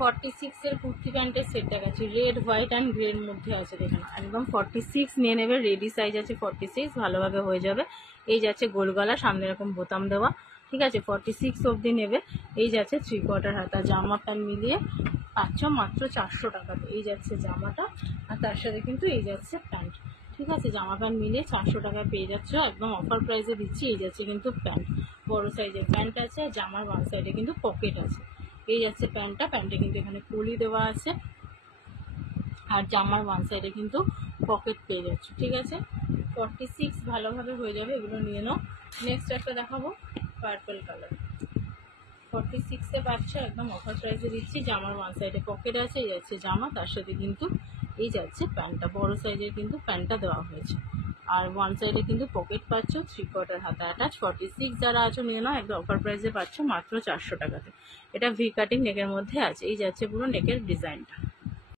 46 এর কুর্তি প্যান্টের সেট দেখাচ্ছি, রেড হোয়াইট অ্যান্ড গ্রের মধ্যে আছে। দেখুন একদম 46 নিয়ে নেবে, রেডি সাইজ আছে 46, ভালোভাবে হয়ে যাবে। এই যাচ্ছে গোল গলা, সামনে এরকম বোতাম দেওয়া, ঠিক আছে। 46 অবধি নেবে। এই যাচ্ছে 3/4 হাতা, জামা প্যান্ট মিলিয়ে পাচ্ছ মাত্র 400 টাকাতে। এই যাচ্ছে জামাটা, আর তার সাথে কিন্তু এই যাচ্ছে প্যান্ট, ঠিক আছে। জামা প্যান্ট মিলিয়ে 400 টাকায় পেয়ে যাচ্ছ, একদম অফার প্রাইসে দিচ্ছি। এই যাচ্ছে কিন্তু প্যান্ট, বড় সাইজের প্যান্ট আছে, আর জামার ওয়ান সাইডে কিন্তু পকেট আছে। এই যাচ্ছে প্যান্টটা, প্যান্টে কিন্তু এখানে কলি দেওয়া আছে, আর জামার ওয়ান সাইডে কিন্তু পকেট পেয়ে যাচ্ছ, ঠিক আছে। 46 ভালোভাবে হয়ে যাবে, এগুলো নিয়ে নাও। নেক্সট একটা দেখাবো পার্পল কালার, 46-এ পাচ্ছ, একদম অফার প্রাইসে দিচ্ছি। জামার ওয়ান সাইডে পকেট আছে, এই যাচ্ছে জামা, তার সাথে কিন্তু এই যাচ্ছে প্যান্টটা, বড় সাইজের কিন্তু প্যান্টটা দেওয়া হয়েছে, আর ওয়ান সাইডে কিন্তু পকেট পাচ্ছ, 3/4 হাতা অ্যাটাচ। 46 যারা আছো নিয়ে নাও, একদম অফার প্রাইসে পাচ্ছ মাত্র 400 টাকাতে। এটা ভি কাটিং নেকের মধ্যে আছে, এই যাচ্ছে পুরো নেকের ডিজাইনটা।